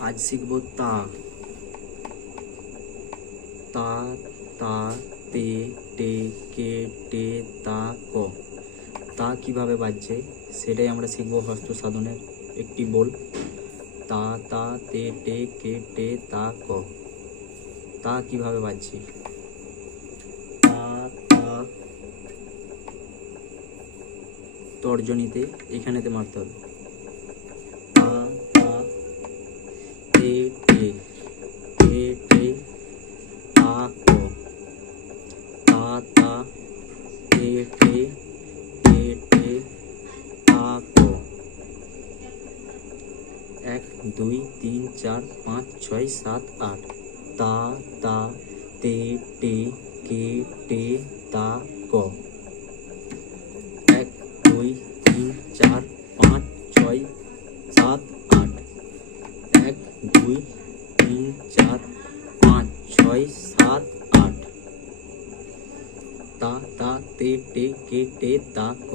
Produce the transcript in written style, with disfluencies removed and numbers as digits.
আজ শিখব তা। তা, তা, তে, টে, কে, টে, তা, ক। তা কিভাবে বাজছে সেটাই আমরা শিখব হস্ত সাধনের একটি বোল। তা, তা, তে, টে, কে, টে, তা, ক। তা কিভাবে বাজছে? তা, তা, তর্জনীতে এখানেতে মারতে হবে। তা, তা, টে, টে, টে, টে, তা, ক। তা, তা, টে, টে, টে, টে, তা, ক। 1 2 3 4 5 6 7 8। তা, তা, তে, টে, কে, টে, তা, ক। 1 2 3 4 5 6 7 8। 1 2 3 4 5 6 7 8। তা, তা, তে, টে, কে, টে, তা, ক।